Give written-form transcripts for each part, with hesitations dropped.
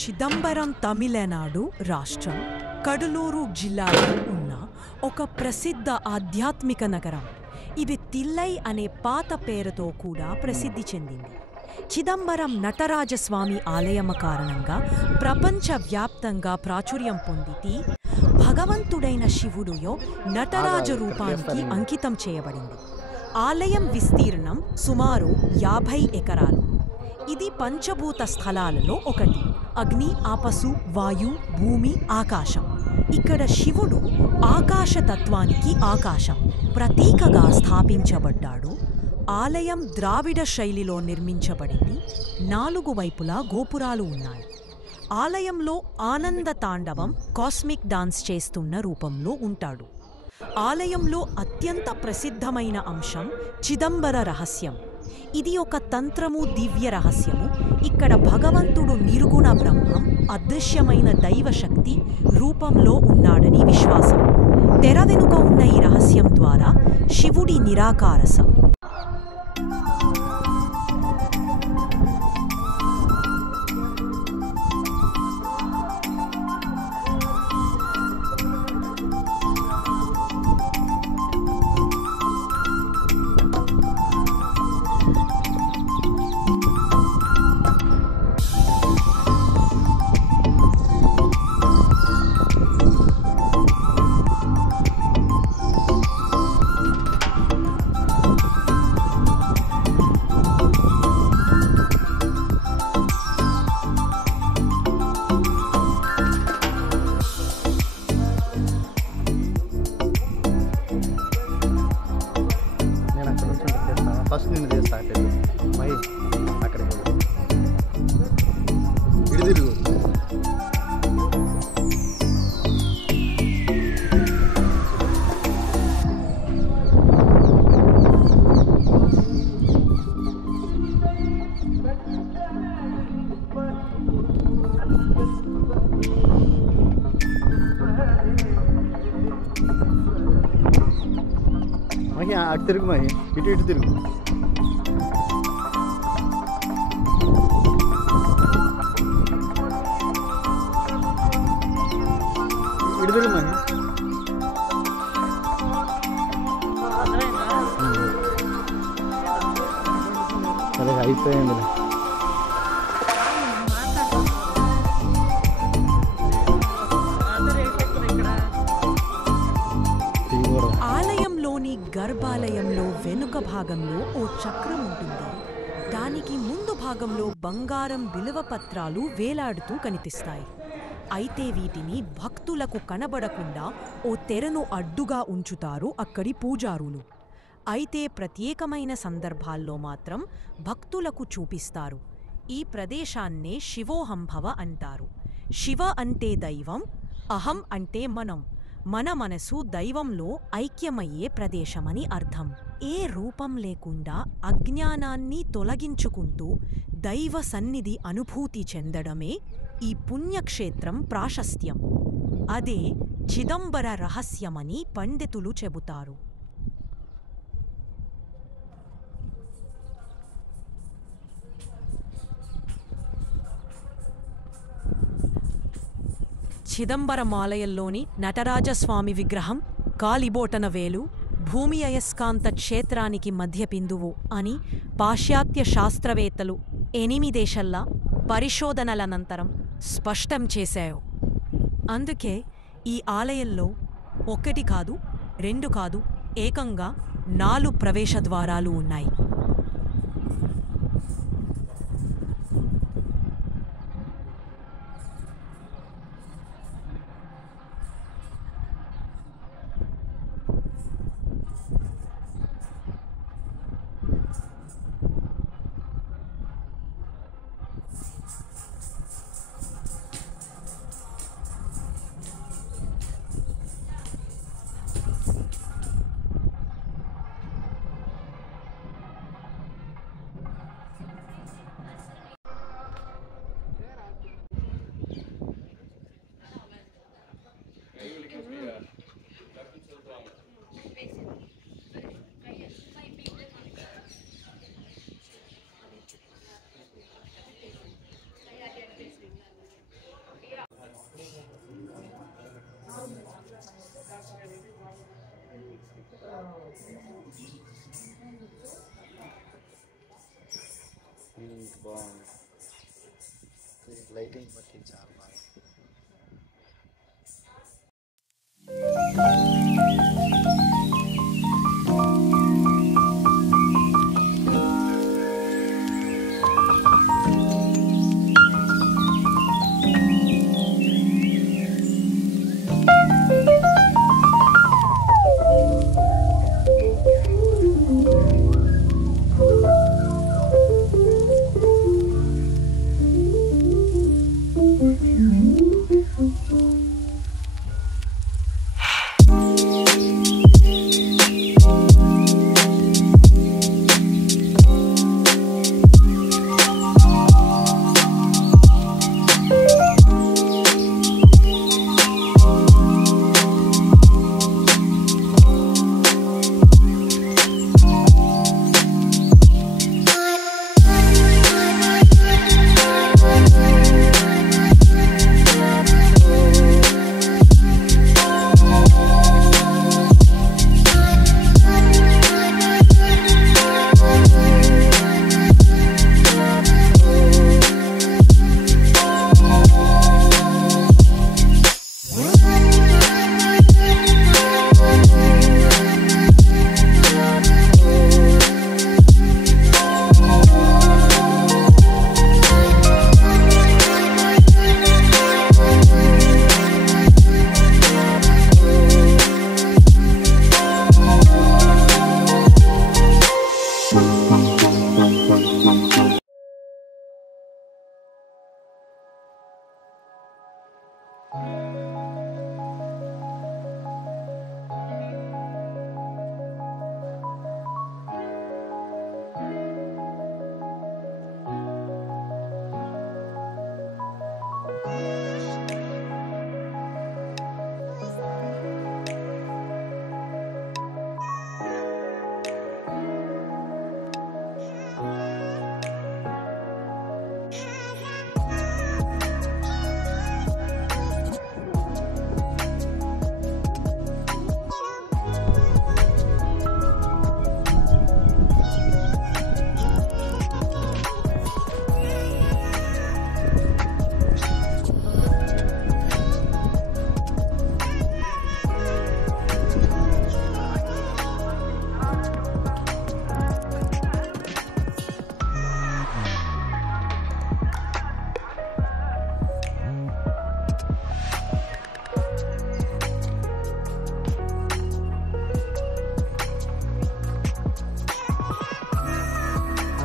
చిదంబరం తమిళనాడు రాష్ట్రం కడలూరు జిల్లాలో ఉన్న ఒక ప్రసిద్ధ ఆధ్యాత్మిక నగరం. ఇది తిల్లై అనే పాత పేరుతో కూడా ప్రసిద్ధి చెందింది. చిదంబరం నటరాజస్వామి ఆలయం కారణంగా ప్రపంచవ్యాప్తంగా ప్రాచుర్యం పొందితి భగవంతుడైన శివుడు నటరాజ రూపానికి అంకితం చేయబడింది. ఆలయం విస్తీర్ణం సుమారు 50 ఎకరాలు. ఇది పంచభూత స్థలాలలో ఒకటి. అగ్ని, ఆపసు, వాయు, భూమి, ఆకాశం. ఇక్కడ శివుడు ఆకాశతత్వానికి ఆకాశం ప్రతీకగా స్థాపించబడ్డాడు. ఆలయం ద్రావిడ శైలిలో నిర్మించబడింది. 4 వైపులా గోపురాలు ఉన్నాయి. ఆలయంలో ఆనంద తాండవం కాస్మిక్ డాన్స్ చేస్తున్న రూపంలో ఉంటాడు. ఆలయంలో అత్యంత ప్రసిద్ధమైన అంశం చిదంబర రహస్యం. ఇది ఒక తంత్రము, దివ్య రహస్యము. ఇక్కడ భగవంతుడు నిర్గుణ బ్రహ్మం, అదృశ్యమైన దైవశక్తి రూపంలో ఉన్నాడని విశ్వాసం. తెర వెనుక ఉన్న ఈ రహస్యం ద్వారా శివుడి నిరాకారస ఫస్ట్ నేను చేస్తా మై అక్కడ ఇటు తిరుగు. మహి అటు తిరుగు, మహి ఇటు తిరుగు. ఇటు తిరుగు మహి. సరే అయిపోయింది. ఆలయంలోని గర్భాలయంలో వెనుక భాగంలో ఓ చక్రం ఉంటుంది. దానికి ముందు భాగంలో బంగారం బిల్వపత్రాలు వేలాడుతూ కనిపిస్తాయి. అయితే వీటిని భక్తులకు కనబడకుండా ఓ తెరను అడ్డుగా ఉంచుతారు అక్కడి పూజారులు. అయితే ప్రత్యేకమైన సందర్భాల్లో మాత్రం భక్తులకు చూపిస్తారు. ఈ ప్రదేశాన్నే శివోహంభవ అంటారు. శివ అంటే దైవం, అహం అంటే మనం. మన మనసు దైవంలో ఐక్యమయ్యే ప్రదేశమని అర్థం. ఏ రూపం లేకుండా అజ్ఞానాన్ని తొలగించుకుంటూ దైవ సన్నిధి అనుభూతి చెందడమే ఈ పుణ్యక్షేత్రం ప్రాశస్త్యం. అదే చిదంబర రహస్యమని పండితులు చెబుతారు. చిదంబరం ఆలయంలోని నటరాజస్వామి విగ్రహం కాలిబోటన వేలు భూమి అయస్కాంత క్షేత్రానికి మధ్య బిందువు అని పాశ్చాత్య శాస్త్రవేత్తలు 8 దేశాల పరిశోధనలనంతరం స్పష్టం చేశారు. అందుకే ఈ ఆలయంలో 1 కాదు, 2 కాదు, ఏకంగా 4 ప్రవేశ ద్వారాలు ఉన్నాయి. లైటింగ్ బట్టి చాలా బాగా.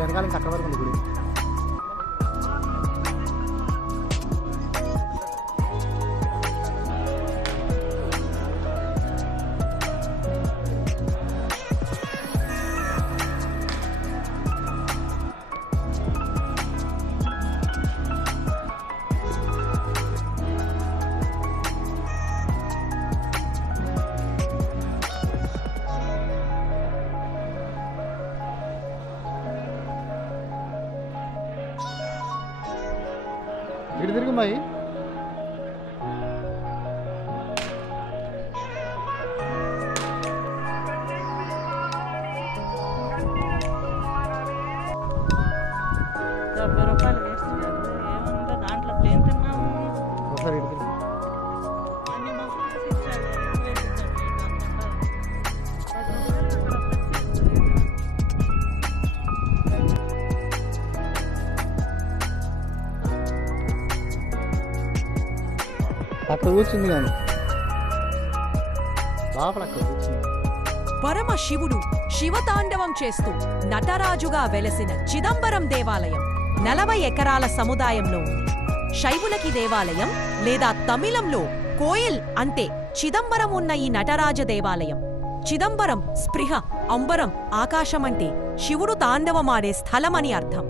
వెనకాల ఇంకా అక్కడ వరకు ఉంది గుడి. ఇటు తిరుగుమాయి. ₹70 వేస్తున్నారు. ఏముందో దాంట్లో ప్లేన్ తిన్నాము. ఒకసారి ఇటు తిరుగు. అన్ని మసాలాస్ ఇచ్చారు. ఎక్కువ వేసిద్దాం అక్కడ కూర్చుంది కానీ లోపల అక్కడ కూర్చుంది. పరమ శివుడు శివతాండవం చేస్తూ నటరాజుగా వెలసిన చిదంబరం దేవాలయం 40 ఎకరాల సముదాయంలో ఉంది. శైవులకి దేవాలయం లేదా తమిళంలో కోయిల్ అంటే చిదంబరం ఉన్న ఈ నటరాజ దేవాలయం. చిదంబరం స్పృహ అంబరం ఆకాశమంటే శివుడు తాండవమాడే స్థలమని అర్థం.